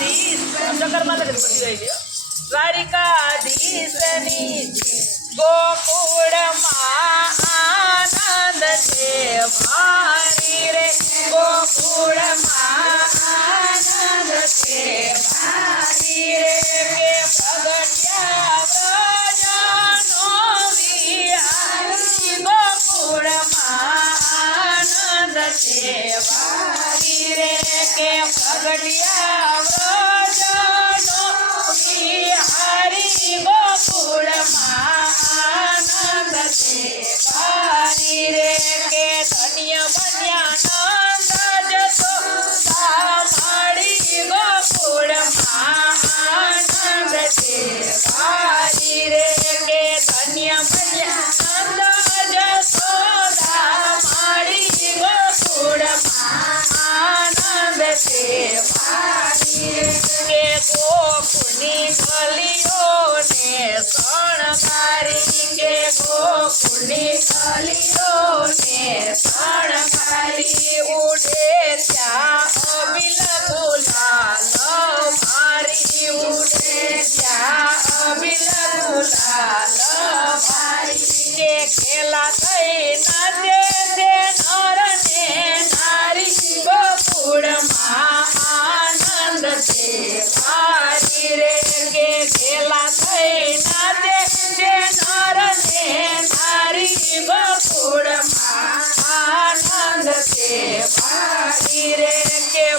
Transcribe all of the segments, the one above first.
દ્વારિકાધીશ ચક્કરમાં લગે બધી આવી ગયો દ્વારિકાધીશની ગોકુળમાં આનંદ છે. ભારી રે ગોકુળમાં કે પગડિયા કે ગોકુની કલીઓને શણગારી કે ગોકુની કલીઓને શણગારી ઉડે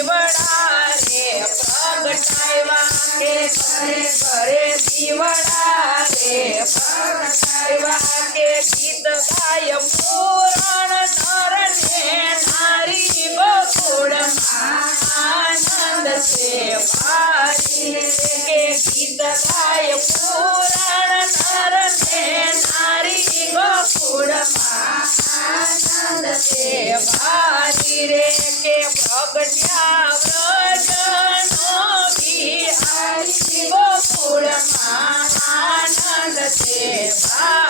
જીવડા રે પ્રગટાવ્યા કે કરે ભારી રે કે પ્રગટ્યા વ્રજનો વિહારી ગોકુળમાં આનંદ છે ભારી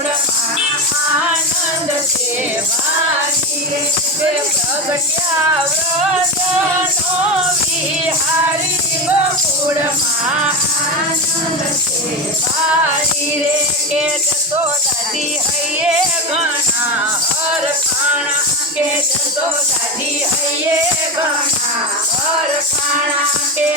आनंद सेवारी प्रगट्याव्रतनो विहारी बकुड़मा रे केत तो दादी हये गणा हर खाना केत तो दादी हये गणा हर खाना के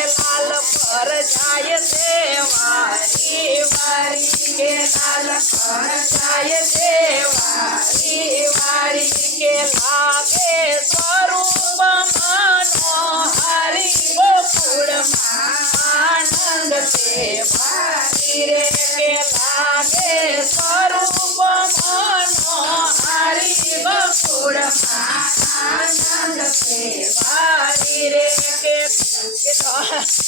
પર જાય છે વારી વારી કે લાલ પર જાય છે વારી વારી કે લાગે સ્વરૂપ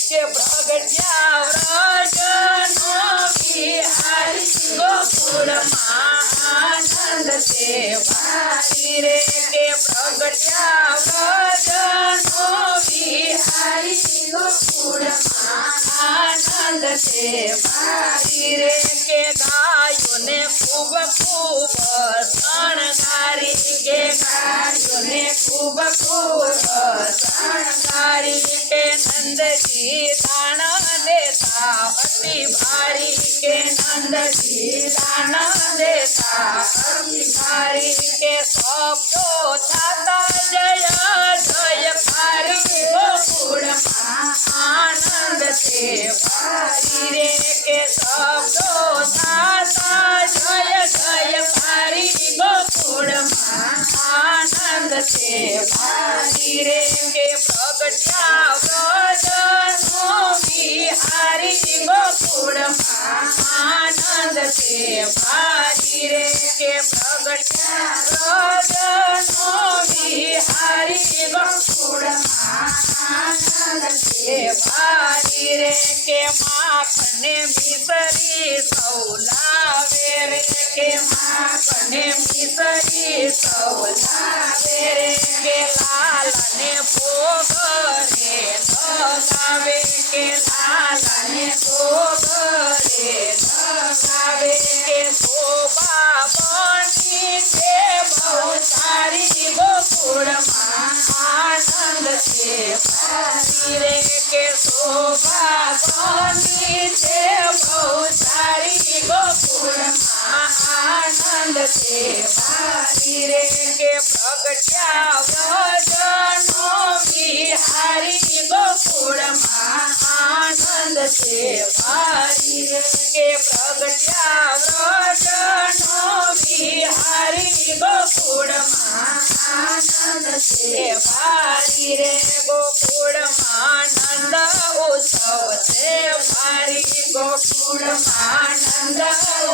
się pragya vrajano vihari gokula anand sevari re ke pragya vrajano vihari gokula आनंद से भारी रे के गायों ने खूब खूब सणगारी के गायों ने खूब खूब नंद जी दाना देता, अति भारी के नंद जी दाना देता, अति भारी के सब जो छाता जय जय भारी गोकुल आनंद से, भारी रे के सब जो छाता जय जय भारी गोकुल आनंद से, भारी रे के प्र આનંદ છે ભારી રે કે પ્રગટ્યા વ્રજનો વિહારી ગોકુળમાં આનંદ છે ભારી રે કે માખને મિસરી સૌ લાવે રે કે માખને મિસરી સૌ લાવે રે કે લાલને રે ગોકુળમાં નંદ ઉત્સવ છે મારી ગોકુળમાં નંદ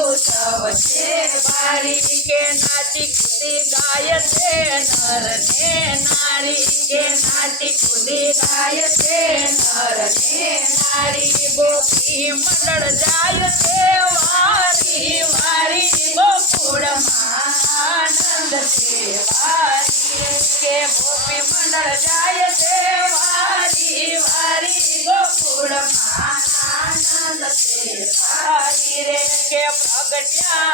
ઉત્સવ છે મારી કે નાચી કૂદી ગાય છે નર ને नारी के नाटी खुदी गाय से नर के नारी बोकी मंडल जाय से, वारी वारी गोकुल आनंद से, वारी के गोपी मंडल जाय से, वारी वारी गोकुल आनंद से, वारी रे के प्रगट्या